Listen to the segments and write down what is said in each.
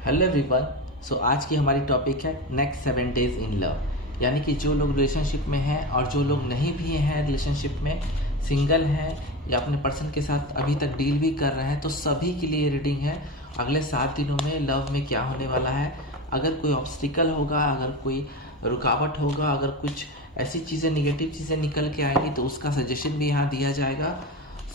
Hello everyone. सो आज की हमारी टॉपिक है नेक्स्ट 7 डेज इन लव। यानी कि जो लोग रिलेशनशिप में हैं और जो लोग नहीं भी हैं रिलेशनशिप में, सिंगल हैं या अपने पर्सन के साथ अभी तक डील भी कर रहे हैं, तो सभी के लिए रीडिंग है। अगले 7 दिनों में लव में क्या होने वाला है, अगर कोई ऑब्स्टिकल होगा, अगर कोई रुकावट होगा, अगर कुछ ऐसी चीज़ें नेगेटिव चीज़ें निकल के आएंगी तो उसका सजेशन भी यहाँ दिया जाएगा।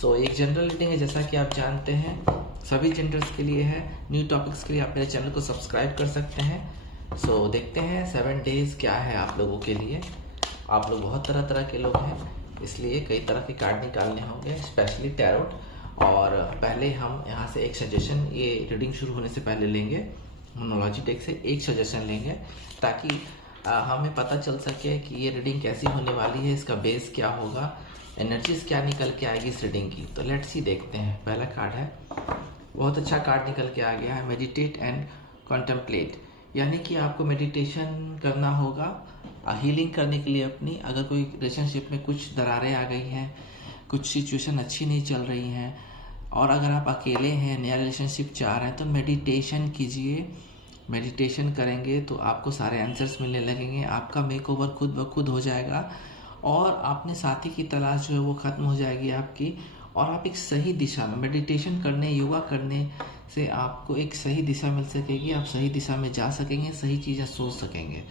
सो एक जनरल रीडिंग है, जैसा कि आप जानते हैं सभी जेंडर्स के लिए है। न्यू टॉपिक्स के लिए आप मेरे चैनल को सब्सक्राइब कर सकते हैं। सो देखते हैं 7 डेज क्या है आप लोगों के लिए। आप लोग बहुत तरह तरह के लोग हैं, इसलिए कई तरह के कार्ड निकालने होंगे, स्पेशली टैरोट। और पहले हम यहाँ से एक सजेशन, ये रीडिंग शुरू होने से पहले लेंगे, न्यूमरोलॉजी डेक से एक सजेशन लेंगे ताकि हमें पता चल सके कि ये रीडिंग कैसी होने वाली है, इसका बेस क्या होगा, एनर्जीज क्या निकल के आएगी इस रीडिंग की। तो लेट्स सी देखते हैं। पहला कार्ड है, बहुत अच्छा कार्ड निकल के आ गया है, मेडिटेट एंड कॉन्टेम्पलेट। यानी कि आपको मेडिटेशन करना होगा हीलिंग करने के लिए अपनी। अगर कोई रिलेशनशिप में कुछ दरारें आ गई हैं, कुछ सिचुएशन अच्छी नहीं चल रही हैं, और अगर आप अकेले हैं, नया रिलेशनशिप चाह रहे हैं, तो मेडिटेशन कीजिए। मेडिटेशन करेंगे तो आपको सारे आंसर्स मिलने लगेंगे, आपका मेकओवर खुद ब खुद हो जाएगा और आपने साथी की तलाश जो है वो ख़त्म हो जाएगी आपकी। और आप एक सही दिशा में मेडिटेशन करने, योगा करने से आपको एक सही दिशा मिल सकेगी, आप सही दिशा में जा सकेंगे, सही चीज़ें सोच सकेंगे।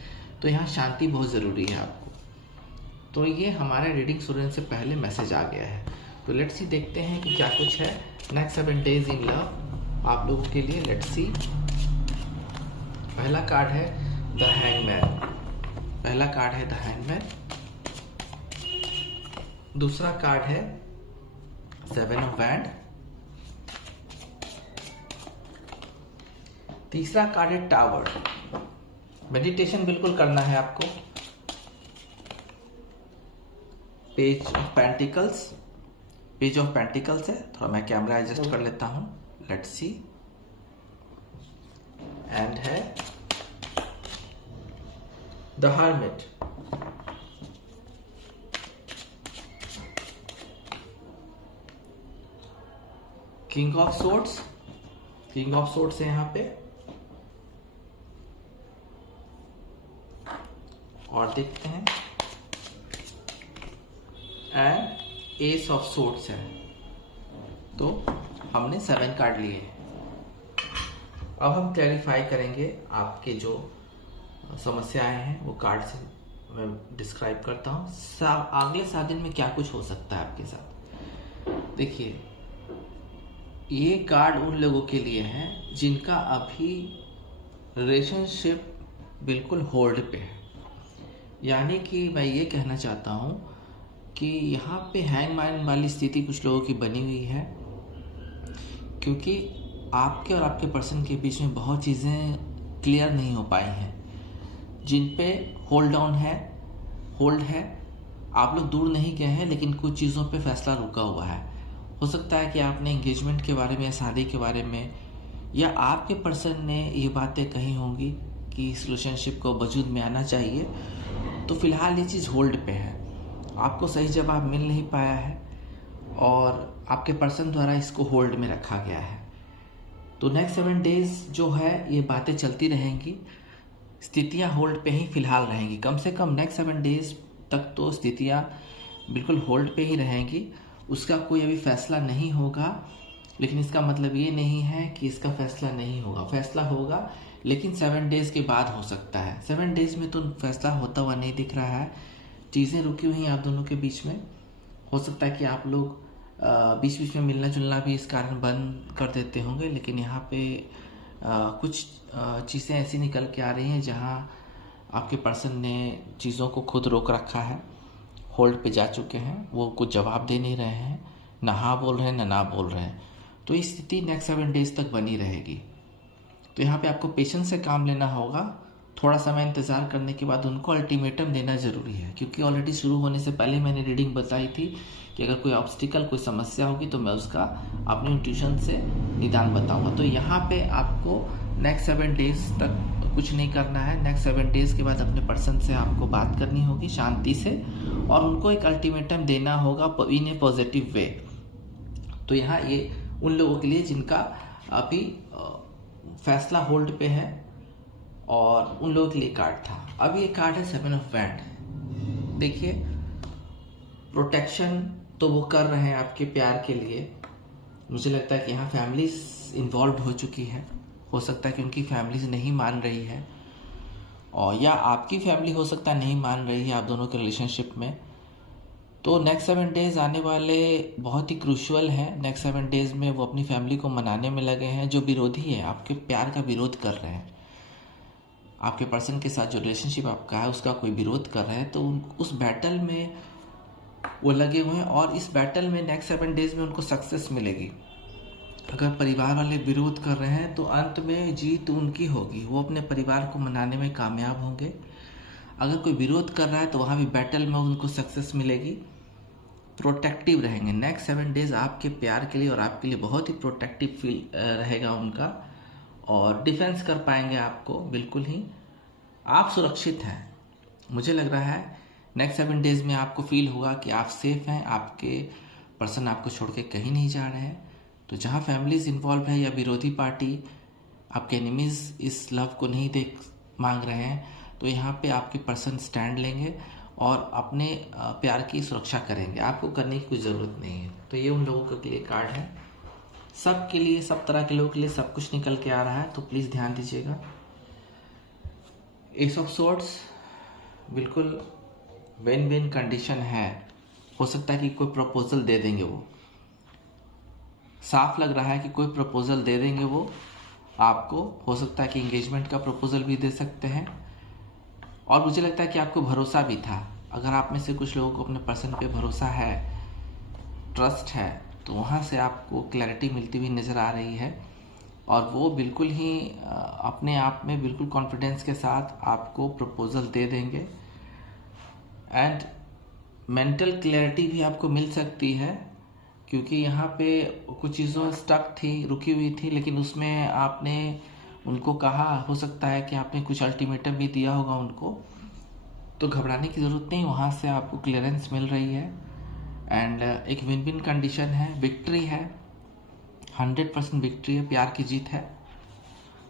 तो यहाँ शांति बहुत ज़रूरी है आपको। तो ये हमारे रीडिंग शुरू होने से पहले मैसेज आ गया है। तो लेट्स सी देखते हैं कि क्या कुछ है नेक्स्ट 7 डेज इन लव आप लोगों के लिए। Let's see. पहला कार्ड है द हैंगमैन। पहला कार्ड है द हैंगमैन। दूसरा कार्ड है 7 ऑफ वैंड। तीसरा कार्ड है टावर। मेडिटेशन बिल्कुल करना है आपको। Page of pentacles. Page of pentacles है, थोड़ा मैं कैमरा एडजस्ट कर लेता हूं। Let's see. एंड है the hermit. King of swords. King of swords है यहाँ पे, और देखते हैं एंड एस ऑफ सोर्ड्स है। तो हमने 7 कार्ड लिए हैं। अब हम क्लैरिफाई करेंगे आपके जो समस्याएं हैं वो कार्ड से मैं डिस्क्राइब करता हूँ। अगले 7 दिन में क्या कुछ हो सकता है आपके साथ। देखिए, ये कार्ड उन लोगों के लिए है जिनका अभी रिलेशनशिप बिल्कुल होल्ड पे है। यानी कि मैं ये कहना चाहता हूँ कि यहाँ पे हैंगमैन वाली स्थिति कुछ लोगों की बनी हुई है, क्योंकि आपके और आपके पर्सन के बीच में बहुत चीज़ें क्लियर नहीं हो पाई हैं, जिन पे होल्ड ऑन है, होल्ड है। आप लोग दूर नहीं गए हैं, लेकिन कुछ चीज़ों पे फैसला रुका हुआ है। हो सकता है कि आपने एंगेजमेंट के बारे में या शादी के बारे में, या आपके पर्सन ने ये बातें कही होंगी कि इस रिलेशनशिप को वजूद में आना चाहिए। तो फिलहाल ये चीज़ होल्ड पे है, आपको सही जवाब मिल नहीं पाया है और आपके पर्सन द्वारा इसको होल्ड में रखा गया है। तो नेक्स्ट 7 डेज जो है ये बातें चलती रहेंगी, स्थितियाँ होल्ड पे ही फिलहाल रहेंगी। कम से कम नेक्स्ट 7 डेज तक तो स्थितियाँ बिल्कुल होल्ड पे ही रहेंगी, उसका कोई अभी फैसला नहीं होगा। लेकिन इसका मतलब ये नहीं है कि इसका फैसला नहीं होगा, फैसला होगा, लेकिन 7 डेज के बाद हो सकता है। 7 डेज में तो फैसला होता हुआ नहीं दिख रहा है, चीज़ें रुकी हुई हैं आप दोनों के बीच में। हो सकता है कि आप लोग बीच बीच में मिलना जुलना भी इस कारण बंद कर देते होंगे, लेकिन यहाँ पे कुछ चीज़ें ऐसी निकल के आ रही हैं जहाँ आपके पर्सन ने चीज़ों को खुद रोक रखा है, होल्ड पे जा चुके हैं, वो कुछ जवाब दे नहीं रहे हैं, ना हाँ बोल रहे हैं ना बोल रहे हैं। तो इस स्थिति नेक्स्ट 7 डेज तक बनी रहेगी। तो यहाँ पे आपको पेशेंस से काम लेना होगा, थोड़ा समय इंतज़ार करने के बाद उनको अल्टीमेटम देना ज़रूरी है, क्योंकि ऑलरेडी शुरू होने से पहले मैंने रीडिंग बताई थी कि अगर कोई ऑब्स्टिकल, कोई समस्या होगी तो मैं उसका अपनी इंट्यूशन से निदान बताऊंगा। तो यहाँ पे आपको नेक्स्ट 7 डेज तक कुछ नहीं करना है। नेक्स्ट 7 डेज के बाद अपने पर्सन से आपको बात करनी होगी शांति से, और उनको एक अल्टीमेटम देना होगा इन ए पॉजिटिव वे। तो यहाँ ये उन लोगों के लिए जिनका अभी फैसला होल्ड पे है और उन लोगों के लिए कार्ड था। अब ये कार्ड है 7 ऑफ वैंड। देखिए, प्रोटेक्शन तो वो कर रहे हैं आपके प्यार के लिए। मुझे लगता है कि यहाँ फैमिलीज इन्वॉल्व हो चुकी है। हो सकता है कि उनकी फैमिलीज नहीं मान रही है, और या आपकी फैमिली हो सकता है नहीं मान रही है आप दोनों के रिलेशनशिप में। तो नेक्स्ट 7 डेज आने वाले बहुत ही क्रूशियल हैं। नेक्स्ट 7 डेज में वो अपनी फैमिली को मनाने में लगे हैं। जो विरोधी है, आपके प्यार का विरोध कर रहे हैं, आपके पर्सन के साथ जो रिलेशनशिप आपका है उसका कोई विरोध कर रहे हैं, तो उस बैटल में वो लगे हुए हैं। और इस बैटल में नेक्स्ट 7 डेज में उनको सक्सेस मिलेगी। अगर परिवार वाले विरोध कर रहे हैं तो अंत में जीत उनकी होगी, वो अपने परिवार को मनाने में कामयाब होंगे। अगर कोई विरोध कर रहा है तो वहाँ भी बैटल में उनको सक्सेस मिलेगी। प्रोटेक्टिव रहेंगे नेक्स्ट 7 डेज आपके प्यार के लिए, और आपके लिए बहुत ही प्रोटेक्टिव फील रहेगा उनका, और डिफेंस कर पाएंगे आपको। बिल्कुल ही आप सुरक्षित हैं। मुझे लग रहा है नेक्स्ट 7 डेज में आपको फील होगा कि आप सेफ हैं, आपके पर्सन आपको छोड़ के कहीं नहीं जा रहे हैं। तो जहाँ फैमिलीज इन्वॉल्व है या विरोधी पार्टी, आपके एनिमीज इस लव को नहीं देख मांग रहे हैं, तो यहाँ पे आपके पर्सन स्टैंड लेंगे और अपने प्यार की सुरक्षा करेंगे। आपको करने की कोई ज़रूरत नहीं है। तो ये उन लोगों के लिए कार्ड है। सब के लिए, सब तरह के लोगों के लिए सब कुछ निकल के आ रहा है, तो प्लीज़ ध्यान दीजिएगा। एस ऑफ सोर्ड्स बिल्कुल विन विन कंडीशन है। हो सकता है कि कोई प्रपोजल दे देंगे, वो साफ लग रहा है कि कोई प्रपोजल दे देंगे वो आपको। हो सकता है कि एंगेजमेंट का प्रपोजल भी दे सकते हैं। और मुझे लगता है कि आपको भरोसा भी था। अगर आप में से कुछ लोगों को अपने पर्सन पे भरोसा है, ट्रस्ट है, तो वहाँ से आपको क्लैरिटी मिलती हुई नज़र आ रही है। और वो बिल्कुल ही अपने आप में बिल्कुल कॉन्फिडेंस के साथ आपको प्रपोजल दे देंगे। एंड मेंटल क्लैरिटी भी आपको मिल सकती है, क्योंकि यहाँ पे कुछ चीज़ों स्टक थी, रुकी हुई थी, लेकिन उसमें आपने उनको कहा, हो सकता है कि आपने कुछ अल्टीमेटम भी दिया होगा उनको। तो घबराने की ज़रूरत नहीं, वहाँ से आपको क्लियरेंस मिल रही है। एंड एक विन विन कंडीशन है, विक्ट्री है, 100% विक्ट्री है, प्यार की जीत है।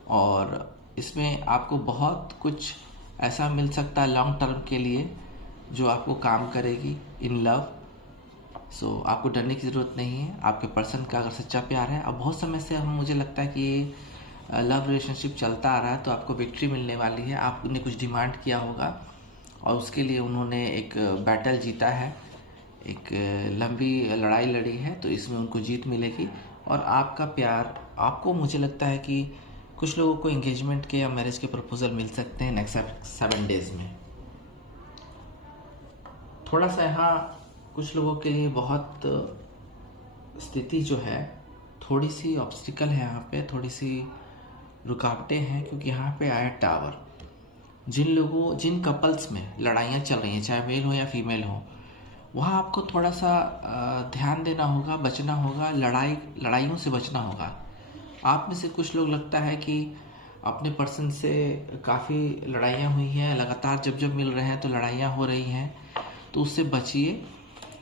और इसमें आपको बहुत कुछ ऐसा मिल सकता है लॉन्ग टर्म के लिए जो आपको काम करेगी इन लव। सो आपको डरने की ज़रूरत नहीं है। आपके पर्सन का अगर सच्चा प्यार है, अब बहुत समय से मुझे लगता है कि ये लव रिलेशनशिप चलता आ रहा है, तो आपको विक्ट्री मिलने वाली है। आपने कुछ डिमांड किया होगा और उसके लिए उन्होंने एक बैटल जीता है, एक लंबी लड़ाई लड़ी है, तो इसमें उनको जीत मिलेगी। और आपका प्यार, आपको मुझे लगता है कि कुछ लोगों को एंगेजमेंट के या मैरिज के प्रपोजल मिल सकते हैं नेक्स्ट 7 डेज में। थोड़ा सा यहाँ कुछ लोगों के लिए बहुत स्थिति जो है, थोड़ी सी ऑब्स्टिकल है यहाँ पे, थोड़ी सी रुकावटें हैं, क्योंकि यहाँ पे आया टावर। जिन कपल्स में लड़ाइयाँ चल रही हैं, चाहे मेल हो या फीमेल हो, वहाँ आपको थोड़ा सा ध्यान देना होगा, बचना होगा, लड़ाइयों से बचना होगा। आप में से कुछ लोग लगता है कि अपने पर्सन से काफ़ी लड़ाइयाँ हुई हैं, लगातार जब मिल रहे हैं तो लड़ाइयाँ हो रही हैं, तो उससे बचिए।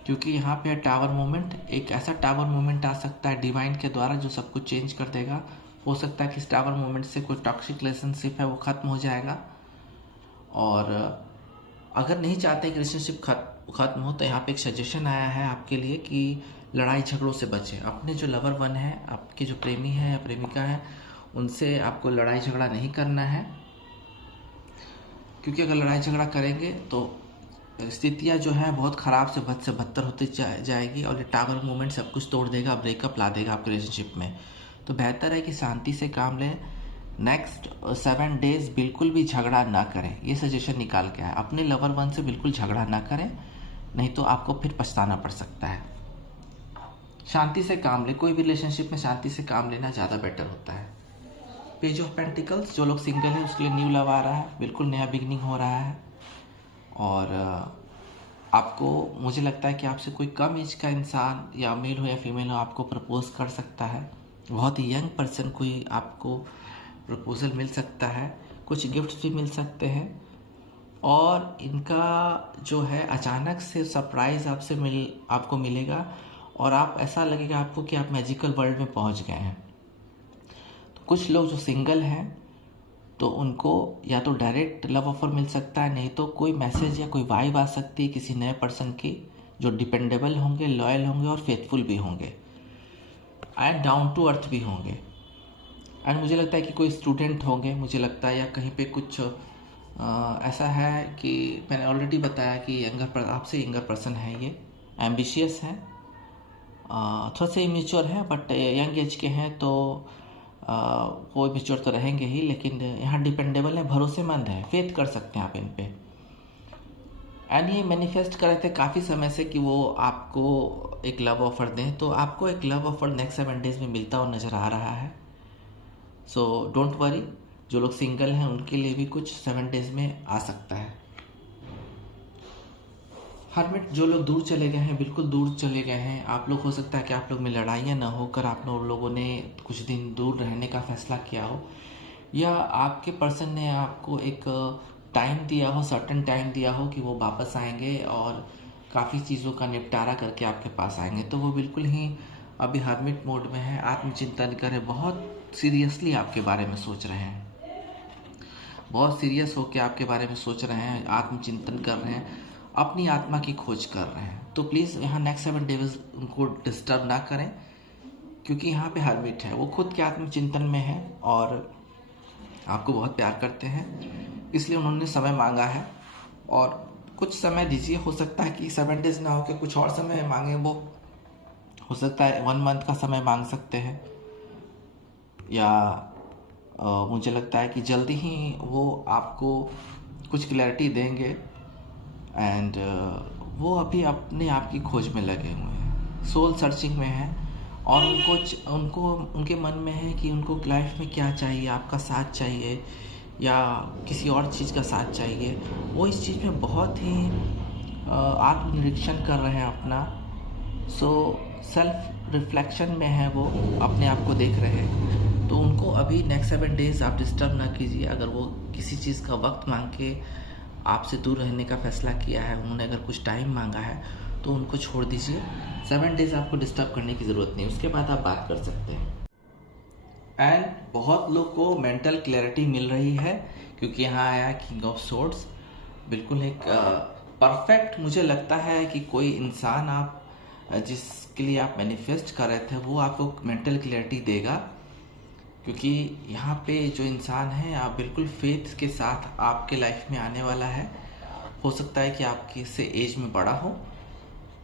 क्योंकि यहाँ पे टावर मोमेंट, एक ऐसा टावर मोमेंट आ सकता है डिवाइन के द्वारा जो सब कुछ चेंज कर देगा। हो सकता है कि इस टावर मोमेंट से कोई टॉक्सिक रिलेशनशिप है वो ख़त्म हो जाएगा। और अगर नहीं चाहते कि रिलेशनशिप ख़त्म हो, तो यहाँ पे एक सजेशन आया है आपके लिए कि लड़ाई झगड़ों से बचें। अपने जो लवर वन है, आपके जो प्रेमी है या प्रेमिका है, उनसे आपको लड़ाई झगड़ा नहीं करना है, क्योंकि अगर लड़ाई झगड़ा करेंगे तो स्थितियाँ जो है बहुत ख़राब से बद से बदतर होती जाएगी, और ये टावर मोमेंट सब कुछ तोड़ देगा, ब्रेकअप ला देगा आपके रिलेशनशिप में। तो बेहतर है कि शांति से काम लें। नेक्स्ट 7 डेज बिल्कुल भी झगड़ा ना करें, ये सजेशन निकाल के आए। अपने लवर वन से बिल्कुल झगड़ा ना करें, नहीं तो आपको फिर पछताना पड़ सकता है। शांति से काम ले, कोई भी रिलेशनशिप में शांति से काम लेना ज़्यादा बेटर होता है। पेज ऑफ पेंटिकल्स, जो लोग सिंगल है उसके लिए न्यू लव आ रहा है, बिल्कुल नया बिगनिंग हो रहा है। और आपको, मुझे लगता है कि आपसे कोई कम एज का इंसान, या मेल हो या फीमेल हो, आपको प्रपोज कर सकता है। बहुत ही यंग पर्सन कोई आपको प्रपोजल मिल सकता है, कुछ गिफ्ट्स भी मिल सकते हैं। और इनका जो है अचानक से सरप्राइज़ आपको मिलेगा, और आप ऐसा लगेगा आपको कि आप मैजिकल वर्ल्ड में पहुंच गए हैं। कुछ लोग जो सिंगल हैं तो उनको या तो डायरेक्ट लव ऑफर मिल सकता है, नहीं तो कोई मैसेज या कोई वाइब आ सकती है किसी नए पर्सन की जो डिपेंडेबल होंगे, लॉयल होंगे और फेथफुल भी होंगे एंड डाउन टू अर्थ भी होंगे। एंड मुझे लगता है कि कोई स्टूडेंट होंगे, मुझे लगता है, या कहीं पे कुछ ऐसा है कि मैंने ऑलरेडी बताया कि आपसे यंगर पर्सन है, ये एम्बिशियस हैं, थोड़ा से इमेच्योर है बट यंग एज के हैं, तो वो इमेच्योर तो रहेंगे ही, लेकिन यहाँ डिपेंडेबल है, भरोसेमंद है, फेथ कर सकते हैं आप इन पे। एंड ये मैनिफेस्ट कर रहे थे काफ़ी समय से कि वो आपको एक लव ऑफर दें, तो आपको एक लव ऑफर नेक्स्ट 7 डेज में मिलता हुआ नज़र आ रहा है। सो डोंट वरी, जो लोग सिंगल हैं उनके लिए भी कुछ 7 डेज में आ सकता है। हरमिट, जो लोग दूर चले गए हैं, बिल्कुल दूर चले गए हैं, आप लोग, हो सकता है कि आप लोग में लड़ाइयाँ ना होकर आप लोगों ने कुछ दिन दूर रहने का फैसला किया हो, या आपके पर्सन ने आपको एक टाइम दिया हो, सर्टेन टाइम दिया हो कि वो वापस आएंगे और काफ़ी चीज़ों का निपटारा करके आपके पास आएंगे। तो वो बिल्कुल ही अभी हरमिट मोड में है, आत्मचिंतन करें, बहुत सीरियसली आपके बारे में सोच रहे हैं, बहुत सीरियस होकर आपके बारे में सोच रहे हैं, आत्मचिंतन कर रहे हैं, अपनी आत्मा की खोज कर रहे हैं। तो प्लीज़ यहाँ नेक्स्ट 7 डेज उनको डिस्टर्ब ना करें, क्योंकि यहाँ पे हरमिट है, वो खुद के आत्मचिंतन में है और आपको बहुत प्यार करते हैं, इसलिए उन्होंने समय मांगा है और कुछ समय दीजिए। हो सकता है कि 7 डेज ना हो के कुछ और समय मांगे, वो हो सकता है 1 मंथ का समय मांग सकते हैं, या मुझे लगता है कि जल्दी ही वो आपको कुछ क्लैरिटी देंगे। एंड वो अभी अपने आप की खोज में लगे हुए हैं, सोल सर्चिंग में हैं, और उनको उनके मन में है कि उनको लाइफ में क्या चाहिए, आपका साथ चाहिए या किसी और चीज़ का साथ चाहिए। वो इस चीज़ में बहुत ही आत्मनिरीक्षण कर रहे हैं अपना, सेल्फ रिफ्लेक्शन में है, वो अपने आप को देख रहे हैं। तो उनको अभी नेक्स्ट 7 डेज आप डिस्टर्ब ना कीजिए। अगर वो किसी चीज़ का वक्त मांग के आपसे दूर रहने का फैसला किया है, उन्होंने अगर कुछ टाइम मांगा है, तो उनको छोड़ दीजिए। 7 डेज आपको डिस्टर्ब करने की ज़रूरत नहीं, उसके बाद आप बात कर सकते हैं। एंड बहुत लोग को मेंटल क्लैरिटी मिल रही है, क्योंकि यहाँ आया किंग ऑफ सोर्ड्स, बिल्कुल एक परफेक्ट, मुझे लगता है कि कोई इंसान आप जिसके लिए आप मैनिफेस्ट कर रहे थे, वो आपको मेंटल क्लैरिटी देगा, क्योंकि यहाँ पे जो इंसान है, आप बिल्कुल फेथ के साथ आपके लाइफ में आने वाला है। हो सकता है कि आपके से एज में बड़ा हो,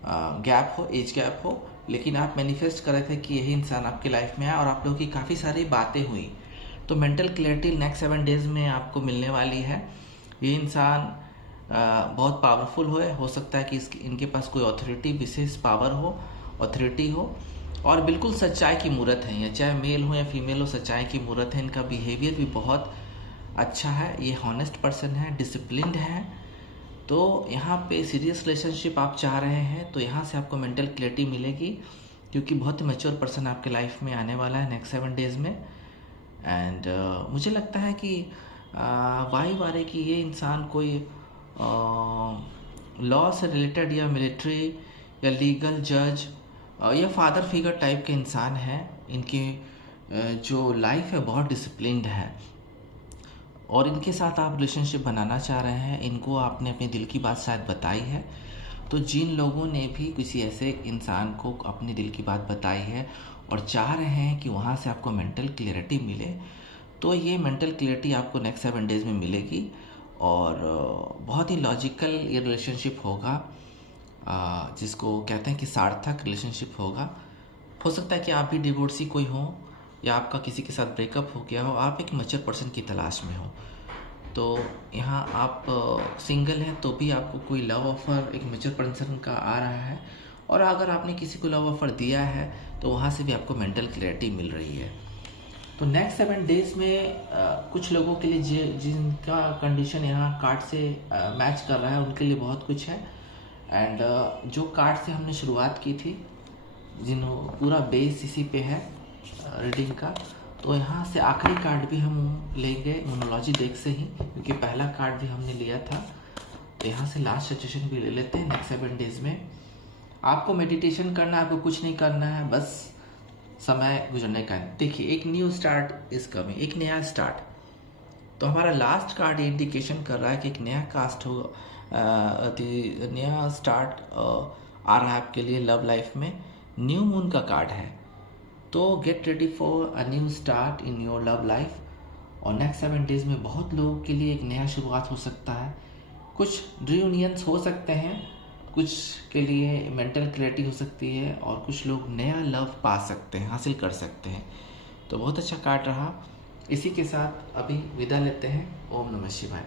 गैप हो, एज गैप हो, लेकिन आप मैनिफेस्ट कर रहे थे कि यही इंसान आपके लाइफ में आया और आप लोगों की काफ़ी सारी बातें हुई। तो मेंटल क्लैरिटी नेक्स्ट 7 डेज में आपको मिलने वाली है। ये इंसान बहुत पावरफुल हो सकता है कि इनके पास कोई अथॉरिटी, विशेष पावर हो, अथॉरिटी हो, और बिल्कुल सच्चाई की मूरत है। ये चाहे मेल हो या फीमेल हो, सच्चाई की मूरत है। इनका बिहेवियर भी बहुत अच्छा है, ये हॉनेस्ट पर्सन है, डिसिप्लिन्ड है। तो यहाँ पे सीरियस रिलेशनशिप आप चाह रहे हैं, तो यहाँ से आपको मेंटल क्लैरिटी मिलेगी, क्योंकि बहुत ही मैच्योर पर्सन आपके लाइफ में आने वाला है नेक्स्ट 7 डेज में। एंड मुझे लगता है कि वाइब आ रही कि ये इंसान कोई लॉ से रिलेटेड या मिलिट्री या लीगल जज या फादर फिगर टाइप के इंसान है। इनकी जो लाइफ है बहुत डिसिप्लिन्ड है, और इनके साथ आप रिलेशनशिप बनाना चाह रहे हैं। इनको आपने अपने दिल की बात शायद बताई है, तो जिन लोगों ने भी किसी ऐसे इंसान को अपने दिल की बात बताई है और चाह रहे हैं कि वहाँ से आपको मेंटल क्लैरिटी मिले, तो ये मेंटल क्लैरिटी आपको नेक्स्ट 7 डेज में मिलेगी, और बहुत ही लॉजिकल ये रिलेशनशिप होगा, जिसको कहते हैं कि सार्थक रिलेशनशिप होगा। हो सकता है कि आप भी डिवोर्सी कोई हो, या आपका किसी के साथ ब्रेकअप हो गया हो, आप एक मैच्योर पर्सन की तलाश में हो। तो यहाँ आप सिंगल हैं तो भी आपको कोई लव ऑफ़र एक मैच्योर पर्सन का आ रहा है, और अगर आपने किसी को लव ऑफ़र दिया है तो वहाँ से भी आपको मेंटल क्लैरिटी मिल रही है। तो नेक्स्ट 7 डेज में कुछ लोगों के लिए जिनका कंडीशन यहाँ कार्ड से मैच कर रहा है, उनके लिए बहुत कुछ है। एंड जो कार्ड से हमने शुरुआत की थी, जिन्हों पूरा बेस इसी पे है रीडिंग का, तो यहाँ से आखिरी कार्ड भी हम लेंगे न्यूमरोलॉजी डेक से ही, क्योंकि पहला कार्ड भी हमने लिया था। तो यहाँ से लास्ट सजेशन भी ले लेते हैं नेक्स्ट 7 डेज में। आपको मेडिटेशन करना है, आपको कुछ नहीं करना है, बस समय गुजरने का। देखिए, एक न्यू स्टार्ट इज कमिंग, एक नया स्टार्ट। तो हमारा लास्ट कार्ड इंडिकेशन कर रहा है कि एक नया कास्ट हो, नया स्टार्ट आ रहा है आपके लिए लव लाइफ में। न्यू मून का कार्ड है, तो get ready for a new start in your love life. और नेक्स्ट 7 डेज में बहुत लोगों के लिए एक नया शुरुआत हो सकता है। कुछ रियूनियंस हो सकते हैं, कुछ के लिए मेंटल क्लैरिटी हो सकती है, और कुछ लोग नया लव पा सकते हैं, हासिल कर सकते हैं। तो बहुत अच्छा कार्ड रहा। इसी के साथ अभी विदा लेते हैं। ओम नमः शिवाय।